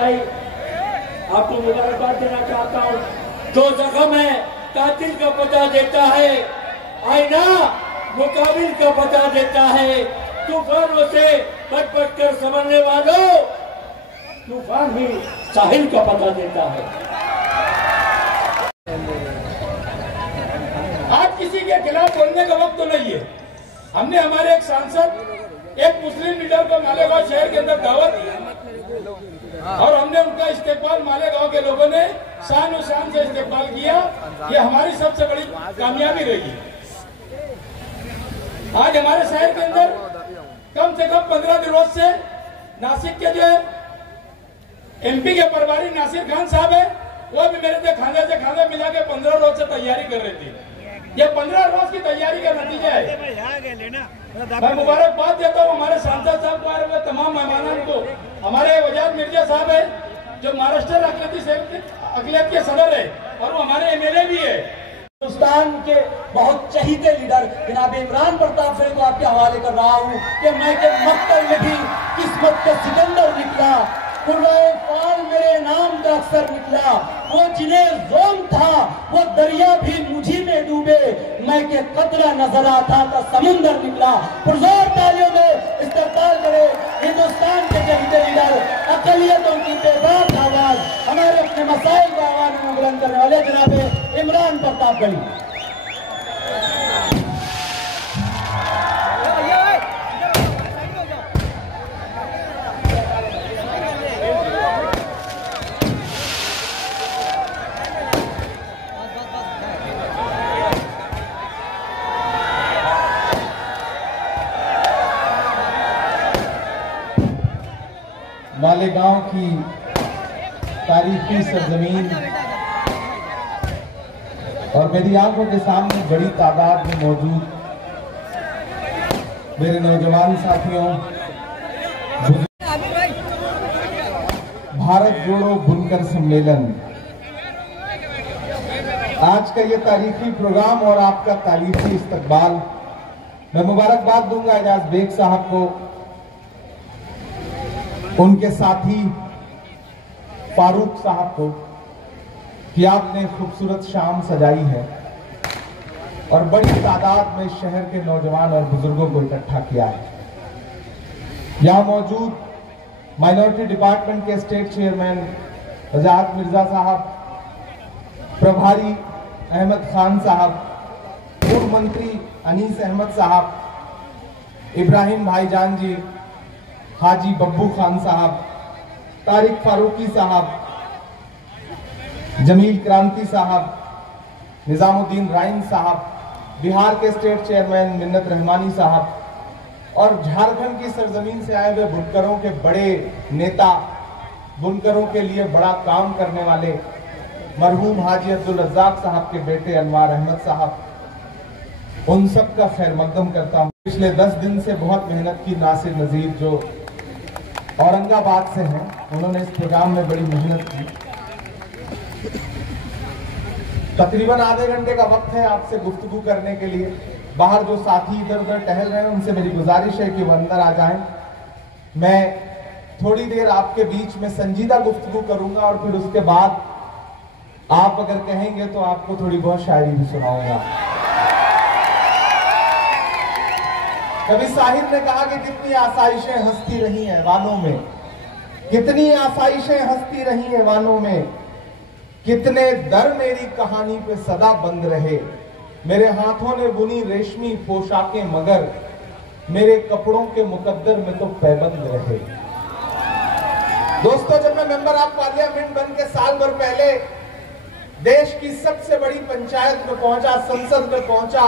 आपको मुबारकबाद देना चाहता हूँ। जो जख्म है कातिल का पता देता है, आईना मुकाबिल का पता देता है। तूफानों से बच बच कर संभलने वालों, तूफान ही साहिल का पता देता है। आज किसी के खिलाफ बोलने का वक्त तो नहीं है। हमने हमारे एक सांसद, एक मुस्लिम लीडर को मालेगांव शहर के अंदर दावत दी और हमने उनका इस्तेकबाल मालेगांव के लोगों ने शान और शान से इस्तेकबाल किया। ये हमारी सबसे बड़ी कामयाबी रही। आज हमारे शहर के अंदर कम से कम 15 दिनों से नासिक के जो है MP के प्रभारी नासिर खान साहब है, वो भी मेरे से खाने मिला के 15 रोज से तैयारी कर रहे थे। ये 15 रोज की तैयारी का नतीजा है। मैं मुबारकबाद देता हूँ हमारे सांसद साहब को, आए हुए तमाम मेहमानों को। हमारे वजाद मिर्जा साहब है जो महाराष्ट्र अखिलेश के सदर है और वो हमारे MLA भी है। हिंदुस्तान के बहुत चहीते लीडर जनाब इमरान प्रताप सिंह को आपके हवाले कर रहा हूँ कि मैं के मकतब में भी किस्मत का सिकंदर निकला, कुर्बान मेरे नाम का अक्सर निकला। वो जिन्हें जोम था वो दरिया भी मुझी में डूबे, मैं के कतरा नजर आता था समुंदर निकला। पुरजोर तालियों में इस्तकबाल करे हिंदुस्तान के चहीते लीडर, अकलियतों की बेबाक आवाज, हमारे अपने मसाइल को आवाज में बुलंद करने वाले जनाब इमरान प्रताप गली। मालेगांव की तारीखी सरजमीन और मेरी आंखों के सामने बड़ी तादाद में मौजूद मेरे नौजवान साथियों, भारत जोड़ो बुनकर सम्मेलन, आज का ये तारीखी प्रोग्राम और आपका तारीखी इस्तकबाल, मैं मुबारकबाद दूंगा एजाज बेग साहब को, उनके साथी फारूक साहब को कि आपने खूबसूरत शाम सजाई है और बड़ी तादाद में शहर के नौजवान और बुजुर्गों को इकट्ठा किया है। यहां मौजूद माइनॉरिटी डिपार्टमेंट के स्टेट चेयरमैन वजाद मिर्जा साहब, प्रभारी अहमद खान साहब, पूर्व मंत्री अनीस अहमद साहब, इब्राहिम भाईजान जी, हाजी बब्बू खान साहब, तारिक फारूकी साहब, जमील क्रांति साहब, निजामुद्दीन राइन साहब, बिहार के स्टेट चेयरमैन मिन्नत रहमानी साहब और झारखंड की सरजमीन से आए हुए बुनकरों के बड़े नेता, बुनकरों के लिए बड़ा काम करने वाले मरहूम हाजी अब्दुल रज्जाक साहब के बेटे अनवार अहमद साहब, उन सब का खैर मकदम करता हूं। पिछले 10 दिन से बहुत मेहनत की नासिर नजीर जो औरंगाबाद से हैं, उन्होंने इस प्रोग्राम में बड़ी मेहनत की। तकरीबन आधे घंटे का वक्त है आपसे गुफ्तगू करने के लिए। बाहर जो साथी इधर उधर टहल रहे हैं उनसे मेरी गुजारिश है कि वो अंदर आ जाएं। मैं थोड़ी देर आपके बीच में संजीदा गुफ्तगू करूंगा और फिर उसके बाद आप अगर कहेंगे तो आपको थोड़ी बहुत शायरी भी सुनाऊंगा। कभी साहिर ने कहा कि कितनी आसाइशें हंसती रही हैं वानों में, कितनी आसाइशें हंसती रही हैं वानों में, कितने दर मेरी कहानी पे सदा बंद रहे, मेरे हाथों ने बुनी रेशमी पोशाकें मगर मेरे कपड़ों के मुकद्दर में तो पैबंद रहे। दोस्तों, जब मैं मेंबर ऑफ पार्लियामेंट बन के साल भर पहले देश की सबसे बड़ी पंचायत में पहुंचा, संसद में पहुंचा,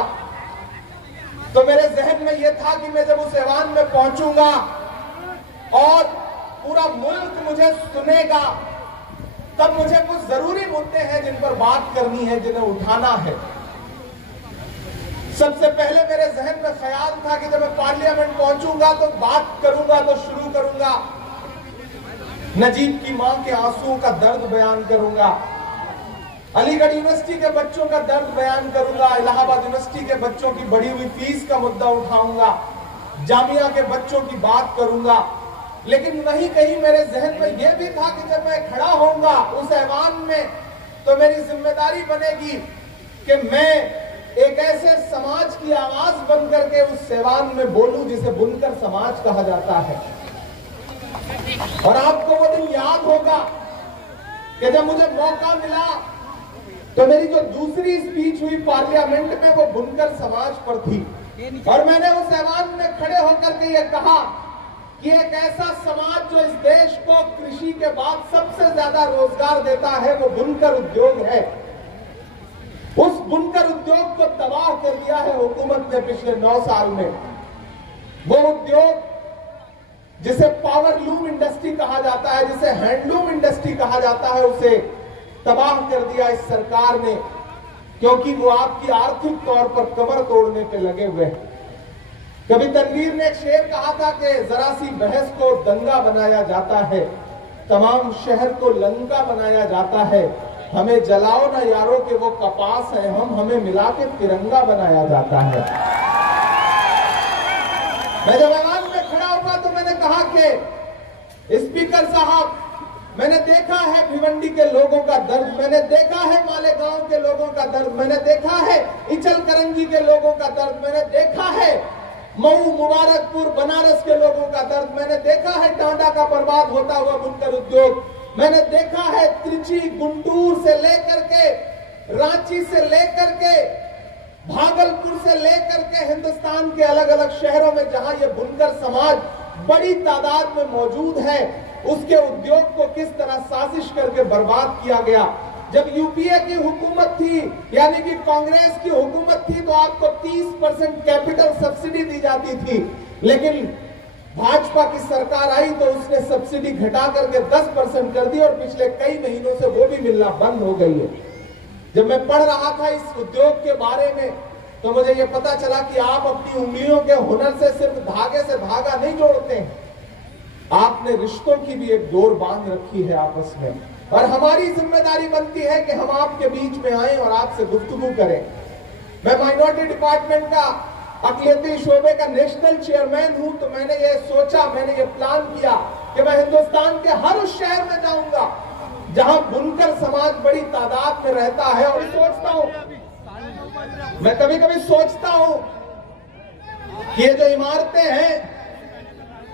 तो मेरे जहन में यह था कि मैं जब उस ऐवान में पहुंचूंगा और पूरा मुल्क मुझे सुनेगा, तब मुझे कुछ जरूरी मुद्दे हैं जिन पर बात करनी है, जिन्हें उठाना है। सबसे पहले मेरे जहन में ख्याल था कि जब मैं पार्लियामेंट पहुंचूंगा तो बात करूंगा तो शुरू करूंगा नजीब की मां के आंसुओं का दर्द बयान करूंगा, अलीगढ़ यूनिवर्सिटी के बच्चों का दर्द बयान करूंगा, इलाहाबाद यूनिवर्सिटी के बच्चों की बढ़ी हुई फीस का मुद्दा उठाऊंगा, जामिया के बच्चों की बात करूंगा, लेकिन वहीं कहीं मेरे जहन में यह भी था कि जब मैं खड़ा होऊंगा उस ऐवान में तो मेरी जिम्मेदारी बनेगी कि मैं एक ऐसे समाज की आवाज बन करके उस ऐवान में बोलूं जिसे बुनकर समाज कहा जाता है। और आपको वो दिन याद होगा कि जब मुझे मौका मिला तो मेरी जो दूसरी स्पीच हुई पार्लियामेंट में वो बुनकर समाज पर थी और मैंने उस ऐवान में खड़े होकर के ये कहा कि एक ऐसा समाज जो इस देश को कृषि के बाद सबसे ज्यादा रोजगार देता है वो बुनकर उद्योग है। उस बुनकर उद्योग को तबाह कर दिया है हुकूमत ने पिछले 9 साल में। वो उद्योग जिसे पावरलूम इंडस्ट्री कहा जाता है, जिसे हैंडलूम इंडस्ट्री कहा जाता है, उसे तबाह कर दिया इस सरकार ने, क्योंकि वो आपकी आर्थिक तौर पर कमर तोड़ने पे लगे हुए हैं। कभी तनवीर ने एक शेर कहा था कि जरा सी बहस को दंगा बनाया जाता है, तमाम शहर को लंका बनाया जाता है, हमें जलाओ ना यारों के वो कपास है, हमें मिला के तिरंगा बनाया जाता है। मैं जब ऐवान में खड़ा होगा तो मैंने कहा कि स्पीकर साहब, मैंने देखा है भिवंडी के लोगों का दर्द, मैंने देखा है मालेगांव के लोगों का दर्द, मैंने देखा है इचल करंजी के लोगों का दर्द, मैंने देखा है मऊ मुबारकपुर बनारस के लोगों का दर्द, मैंने देखा है टांडा का बर्बाद होता हुआ बुनकर उद्योग, मैंने देखा है त्रिची गुंटूर से लेकर के रांची से लेकर के भागलपुर से लेकर के हिंदुस्तान के अलग अलग शहरों में जहां ये बुनकर समाज बड़ी तादाद में मौजूद है, उसके उद्योग को किस तरह साजिश करके बर्बाद किया गया। जब यूपीए की हुकूमत थी, यानी कि कांग्रेस की हुकूमत थी, तो आपको 30% कैपिटल सब्सिडी दी जाती थी, लेकिन भाजपा की सरकार आई तो उसने सब्सिडी घटा करके 10% कर दी और पिछले कई महीनों से वो भी मिलना बंद हो गई है। जब मैं पढ़ रहा था इस उद्योग के बारे में तो मुझे ये पता चला कि आप अपनी उंगलियों के हुनर से सिर्फ धागे से धागा नहीं जोड़ते हैं, आपने रिश्तों की भी एक डोर बांध रखी है आपस में। और हमारी जिम्मेदारी बनती है कि हम आपके बीच में आए और आपसे गुफ्तगू करें। मैं माइनॉरिटी डिपार्टमेंट का अक़लियती शोबे का नेशनल चेयरमैन हूं, तो मैंने ये सोचा, मैंने ये प्लान किया कि मैं हिंदुस्तान के हर उस शहर में जाऊंगा जहां बुनकर समाज बड़ी तादाद में रहता है। और सोचता हूं, मैं कभी कभी सोचता हूं कि ये जो इमारतें हैं,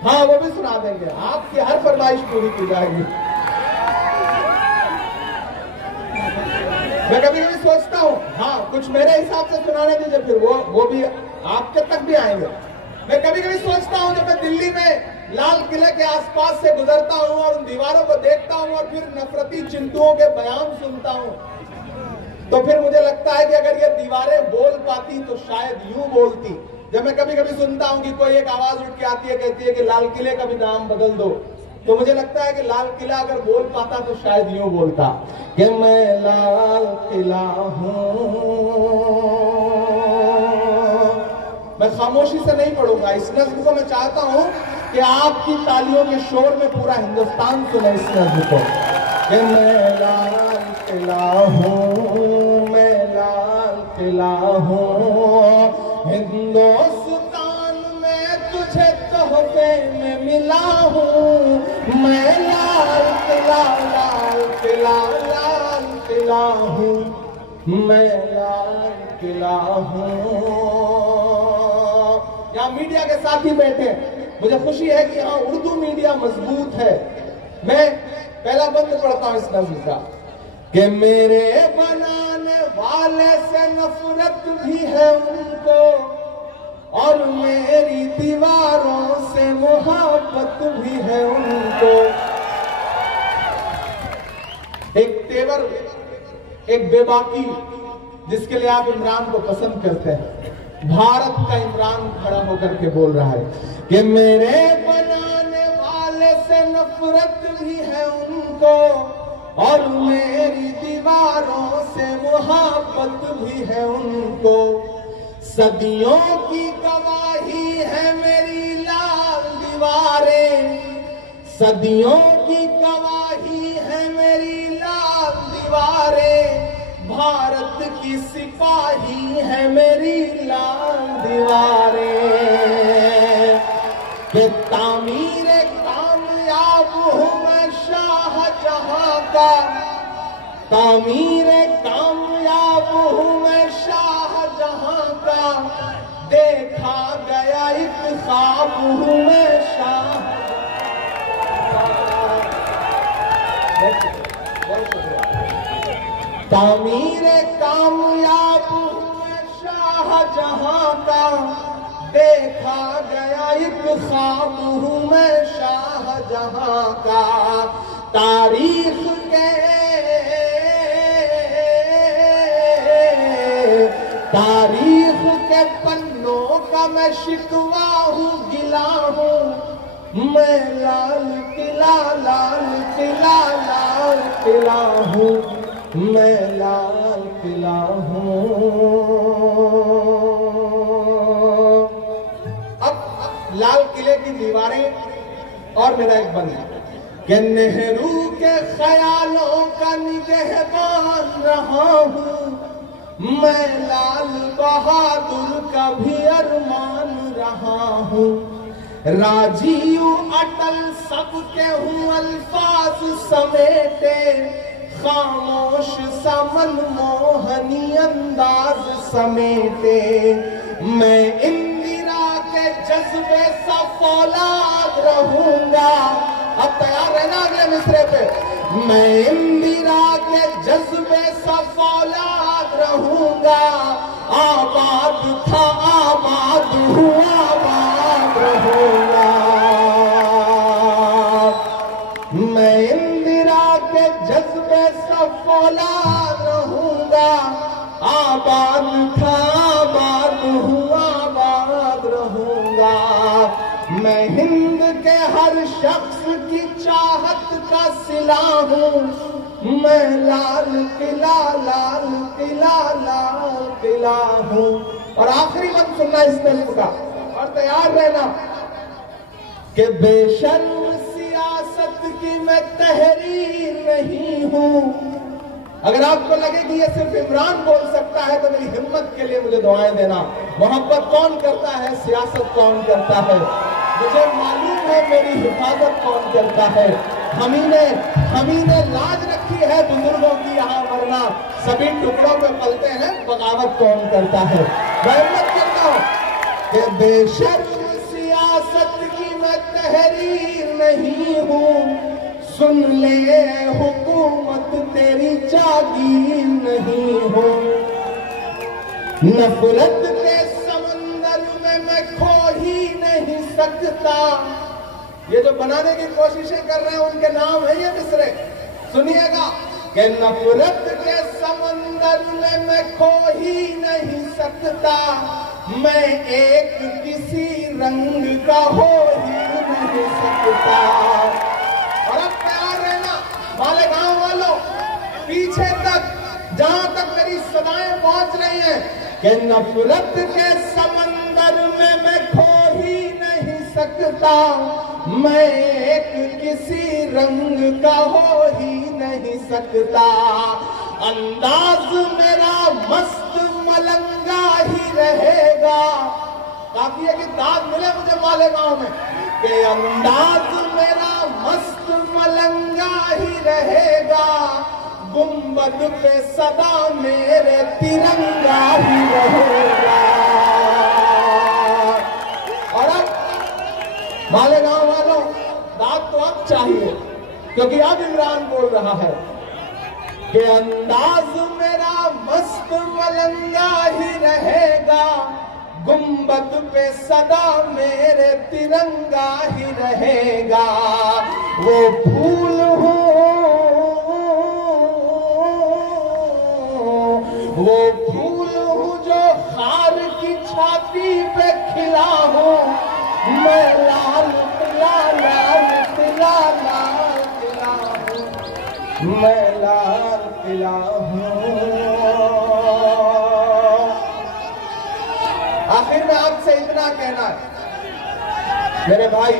हाँ वो भी सुना देंगे, आपकी हर फरमाइश पूरी की जाएगी। मैं कभी कभी सोचता हूँ, हाँ कुछ मेरे हिसाब से सुनाने दीजिए, फिर वो भी आपके तक भी आएंगे। मैं कभी कभी सोचता हूँ, जब मैं दिल्ली में लाल किले के आसपास से गुजरता हूँ और उन दीवारों को देखता हूँ और फिर नफरती चिंटुओं के बयान सुनता हूँ, तो फिर मुझे लगता है कि अगर ये दीवारें बोल पाती तो शायद यूं बोलती। जब मैं कभी कभी सुनता हूँ कि कोई एक आवाज उठ के आती है, कहती है कि लाल किले का भी नाम बदल दो, तो मुझे लगता है कि लाल किला अगर बोल पाता तो शायद यूं बोलता कि मैं लाल किला हूं। मैं खामोशी से नहीं पढ़ूंगा इस नज्म को, मैं चाहता हूं कि आपकी तालियों के शोर में पूरा हिंदुस्तान सुने इस नज्म को कि मैं लाल किला हूं, मैं लाल किला हूं, हिंदुस्तान में तुझे तोहफे में मिला हूं, मैं लाल किला, लाल किला, लाल किला हूं, मैं लाल किला हूं। यहाँ मीडिया के साथी बैठे, मुझे खुशी है कि यहाँ उर्दू मीडिया मजबूत है। मैं पहला बंद पढ़ता हूँ इस नज़्म का कि मेरे बनाने वाले से नफरत भी है उनको और मेरी दीवारों से मोहब्बत भी है उनको। एक तेवर, एक बेबाकी जिसके लिए आप इमरान को पसंद करते हैं, भारत का इमरान खड़ा होकर के बोल रहा है कि मेरे बनाने वाले से नफरत भी है उनको और मेरी दीवारों से मोहब्बत भी है उनको। सदियों की गवाही है मेरी लाल दीवारें, सदियों की गवाही है मेरी लाल दीवारें, भारत की सिपाही है मेरी लाल दीवारें। कि तामीरे काम का, तामीर कामयाब हूँ मैं शाहजहां का, देखा गया एक ख्वाब हूँ मैं शाह। तामीर कामयाब हूँ मैं शाहजहां का, देखा गया एक ख्वाब हूँ मैं शाहजहां का। तारीख के पन्नों का मैं शिकवा हूँ, गिला हूँ मैं लाल किला, लाल किला, लाल किला हूँ मैं, लाल किला हूँ। अब लाल किले की दीवारें और मेरा एक बंद कि नेहरू के ख्यालों का निगहबान रहा हूँ मैं, लाल बहादुर का भी अरमान रहा हूँ। राजीव अटल सबके हूँ अल्फाज समेटे, खामोश सा मनमोहनी अंदाज समेटे। मैं इंदिरा के जज्बे सा फौलाद रहूंगा। अब तैयार रहना अगले मिसरे पे। मैं इंदिरा के जज्बे सा फौलाद रहूंगा, आबाद था आबाद हुआ, आबाद रहूंगा। मैं इंदिरा के जज्बे सा फौलाद रहूंगा, आबाद था आबाद हुआ, आबाद रहूंगा। मैं हिंद के हर शख्स की चाहत का सिला हूँ मैं, लाल किला, लाल किला, लाल किला हूँ। और आखिरी वक्त सुनना इस नज़्म का और तैयार रहना कि बेशर्म सियासत की मैं तहरीर नहीं हूँ। अगर आपको लगे कि ये सिर्फ इमरान बोल सकता है तो मेरी हिम्मत के लिए मुझे दुआएं देना। मोहब्बत कौन करता है, सियासत कौन करता है, मुझे मालूम है मेरी हिफाजत कौन करता है। हमीने लाज रखी है बुजुर्गों की यहाँ, वरना सभी टुकड़ों पे पलते हैं, बगावत कौन करता है। मैं हिम्मत करता हूँ कि बेशर्म सियासत की मैं तहरीर नहीं हूँ, सुन ले हुकूमत तेरी जागीर नहीं हूँ। नफरत के समंदर में मैं खो ही नहीं सकता। ये जो बनाने की कोशिशें कर रहे हैं उनके नाम है ये मिसरे, सुनिएगा कि नफरत के समंदर में मैं खो ही नहीं सकता, मैं एक किसी रंग का हो ही नहीं सकता। और अब तैयार रहना मालेगांव वालों, पीछे तक जहां तक मेरी सदाएं पहुंच रही हैं कि नफरत के समंदर में मैं खो ही नहीं सकता, मैं एक किसी रंग का हो ही नहीं सकता। अंदाज मेरा मस्त मलंगा ही रहेगा। काफी है कि दाद मिले मुझे मालेगांव में कि अंदाज मेरा मस्त मलंगा ही रहेगा, गुंबद पे सदा मेरे तिरंगा ही रहेगा। और अब मालेगांव वालों, दाद तो अब चाहिए क्योंकि अब इमरान बोल रहा है कि अंदाज मेरा मस्त मलंगा ही रहेगा, गुंबद पे सदा मेरे तिरंगा ही रहेगा। वो फूल हूँ, वो फूल हूँ जो खार की छाती पे खिला हूँ, मैं लाल किला, लाल किला, लाल किला हूँ, मैं लाल किला हूँ। आखिर में आपसे इतना कहना है मेरे भाई,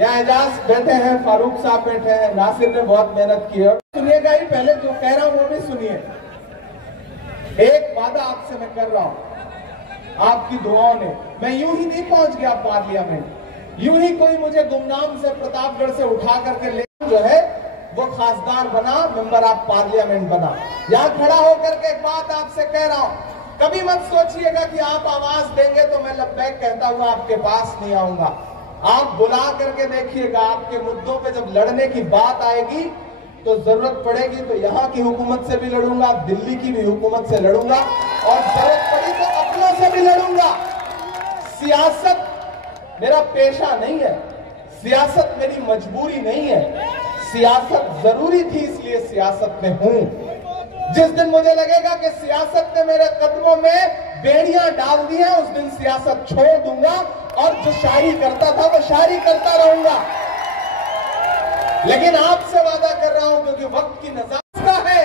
यहाँ एजाज बैठे हैं, फारूक साहब बैठे हैं, नासिर ने बहुत मेहनत की है। सुनिएगा ही, पहले जो कह रहा हूं वो भी सुनिए। एक वादा आपसे मैं कर रहा हूं, आपकी दुआओं ने, मैं यूं ही नहीं पहुंच गया पार्लियामेंट, यूं ही कोई मुझे गुमनाम से प्रतापगढ़ से उठा करके ले जो है वो खासदार बना, मेंबर ऑफ पार्लियामेंट बना। यहां खड़ा होकर के एक बात आपसे कह रहा हूं, कभी मत सोचिएगा कि आप आवाज देंगे तो मैं लब्बैक कहता हुआ आपके पास नहीं आऊंगा। आप बुला करके देखिएगा, आपके मुद्दों पे जब लड़ने की बात आएगी तो जरूरत पड़ेगी तो यहाँ की हुकूमत से भी लड़ूंगा, दिल्ली की भी हुकूमत से लड़ूंगा, और जरूरत पड़ी तो अपनों से भी लड़ूंगा। सियासत मेरा पेशा नहीं है, सियासत मेरी मजबूरी नहीं है, सियासत जरूरी थी इसलिए सियासत में हूं। जिस दिन मुझे लगेगा कि सियासत ने मेरे कदमों में बेड़ियां डाल दी हैं, उस दिन सियासत छोड़ दूंगा और जो शायरी करता था वो शायरी करता रहूंगा। लेकिन आपसे वादा कर रहा हूं क्योंकि वक्त की नज़ाकत है,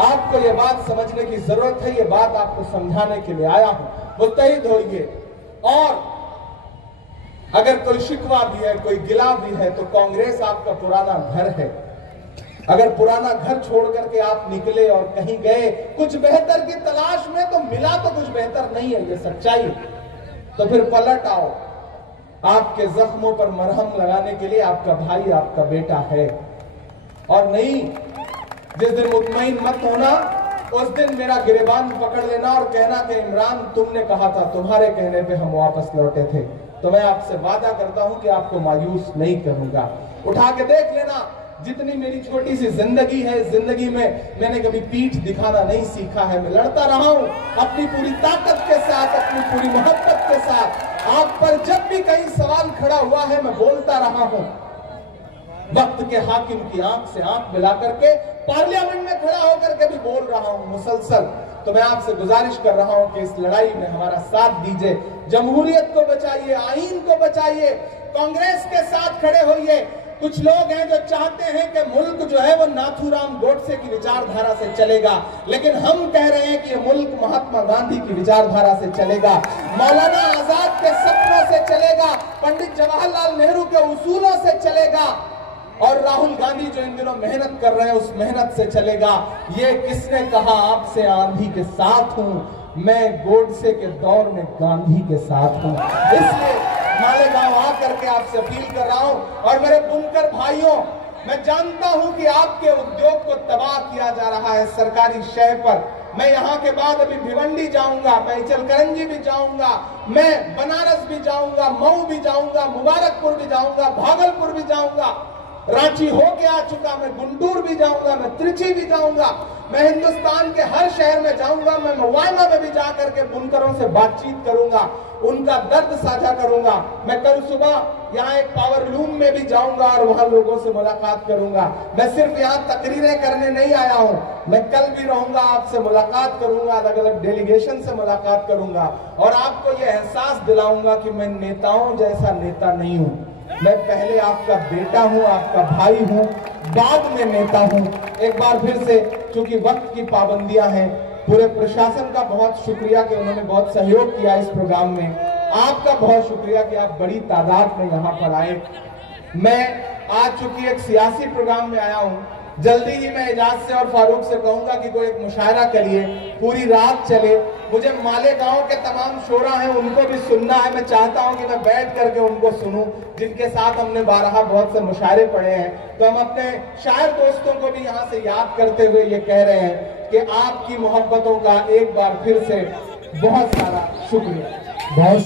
आपको ये बात समझने की जरूरत है, ये बात आपको समझाने के लिए आया हूं। मुत्तहिद होइए, और अगर कोई शिकवा भी है, कोई गिला भी है, तो कांग्रेस आपका पुराना घर है। अगर पुराना घर छोड़ करके आप निकले और कहीं गए कुछ बेहतर की तलाश में, तो मिला तो कुछ बेहतर नहीं है, ये सच्चाई, तो फिर पलट आओ। आपके जख्मों पर मरहम लगाने के लिए आपका भाई, आपका बेटा है। और नहीं, जिस दिन मुतमईन मत होना उस दिन मेरा गिरेबान पकड़ लेना और कहना कि इमरान तुमने कहा था, तुम्हारे कहने पे हम वापस लौटे थे। तो मैं आपसे वादा करता हूं कि आपको मायूस नहीं करूंगा। उठा के देख लेना, जितनी मेरी छोटी सी जिंदगी है, जिंदगी में मैंने कभी पीठ दिखाना नहीं सीखा है। मैं लड़ता रहा हूं अपनी पूरी ताकत के साथ, अपनी पूरी मोहब्बत के साथ। आप पर जब भी कहीं सवाल खड़ा हुआ है, मैं बोलता रहा हूं। वक्त के हाकिम की आंख से आंख मिला करके पार्लियामेंट में खड़ा होकर के भी बोल रहा हूं मुसलसल। तो मैं आपसे गुजारिश कर रहा हूं कि इस लड़ाई में हमारा साथ दीजिए, जमहूरियत को बचाइए, आईन को बचाइए, कांग्रेस के साथ खड़े होइए। कुछ लोग हैं जो चाहते हैं कि मुल्क जो है वो नाथूराम गोडसे की विचारधारा से चलेगा, लेकिन हम कह रहे हैं कि ये मुल्क महात्मा गांधी की विचारधारा से चलेगा, मौलाना आजाद के सपनों से चलेगा, पंडित जवाहरलाल नेहरू के उसूलों से चलेगा, और राहुल गांधी जो इन दिनों मेहनत कर रहे हैं उस मेहनत से चलेगा। ये किसने कहा आपसे आंधी के साथ हूं? मैं गोडसे के दौर में गांधी के साथ हूं। इसलिए मालेगांव आकर के आपसे अपील कर रहा हूं। और मेरे बुनकर भाइयों, मैं जानता हूं कि आपके उद्योग को तबाह किया जा रहा है सरकारी शय पर। मैं यहाँ के बाद अभी भिवंडी जाऊंगा, मैं इचलकरंजी भी जाऊंगा, मैं बनारस भी जाऊंगा, मऊ भी जाऊंगा, मुबारकपुर भी जाऊंगा, भागलपुर भी जाऊंगा, रांची होके आ चुका, मैं गुंटूर भी जाऊंगा, मैं त्रिची भी जाऊंगा, मैं हिंदुस्तान के हर शहर में जाऊंगा, मैं मुआयना में भी जाकर के बुनकरों से बातचीत करूंगा, उनका दर्द साझा करूंगा। मैं कल सुबह यहाँ एक पावर लूम में भी जाऊंगा और वहां लोगों से मुलाकात करूंगा। मैं सिर्फ यहाँ तकरीरें करने नहीं आया हूँ, मैं कल भी रहूंगा, आपसे मुलाकात करूंगा, अलग अलग डेलीगेशन से मुलाकात करूंगा और आपको ये एहसास दिलाऊंगा कि मैं नेताओं जैसा नेता नहीं हूँ। मैं पहले आपका बेटा हूं, आपका भाई हूं, बाद में नेता हूं। एक बार फिर से, चूंकि वक्त की पाबंदियां हैं, पूरे प्रशासन का बहुत शुक्रिया कि उन्होंने बहुत सहयोग किया इस प्रोग्राम में। आपका बहुत शुक्रिया कि आप बड़ी तादाद में यहाँ पर आए। मैं आज चूंकि एक सियासी प्रोग्राम में आया हूँ, जल्दी ही मैं एजाज से और फारूक से कहूंगा कि कोई एक मुशायरा करिए, पूरी रात चले। मुझे मालेगांव के तमाम शोरा हैं उनको भी सुनना है। मैं चाहता हूं कि मैं बैठ करके उनको सुनूं, जिनके साथ हमने बारहा बहुत से मुशायरे पढ़े हैं। तो हम अपने शायर दोस्तों को भी यहाँ से याद करते हुए ये कह रहे हैं कि आपकी मोहब्बतों का एक बार फिर से बहुत सारा शुक्रिया। बहुत